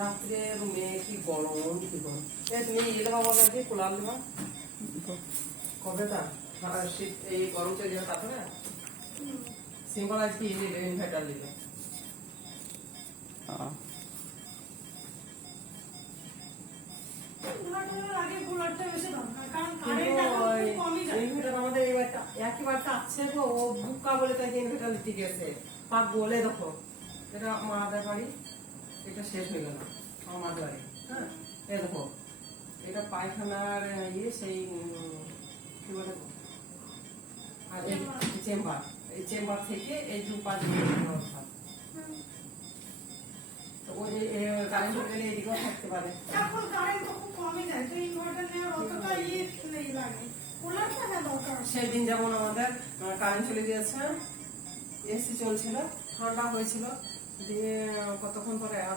রাত্রে রুমে কি গরম কি গরম। তুমি ইয়ে দেবা বলে কি কুলার দেবা কবে তা শীত এই গরম চলে যাবে তারপরে সিম্পল আজকে ইনভার্টার দিবে। এটা মাদের বাড়ি, এটা শেষ হয়ে গেল আমার বাড়ি। হ্যাঁ এই দেখো এটা পায়খানার ইয়ে সেই কি বলে আর এই চেম্বার, এই চেম্বার থেকে এই পাঁচ অবস্থা কারেন্ট গেলে এদিকেও থাকতে পারে। এখন কারেন্ট তো খুব কমই যায়, তো ইনভার্টার নেওয়ার অতটা নেই লাগে। কুলার থাকা দরকার। সেই দিন যেমন আমাদের কারেন্ট চলে গিয়েছে, এসি চলছিল, ঠান্ডা হয়েছিল, দিয়ে কতক্ষণ পরে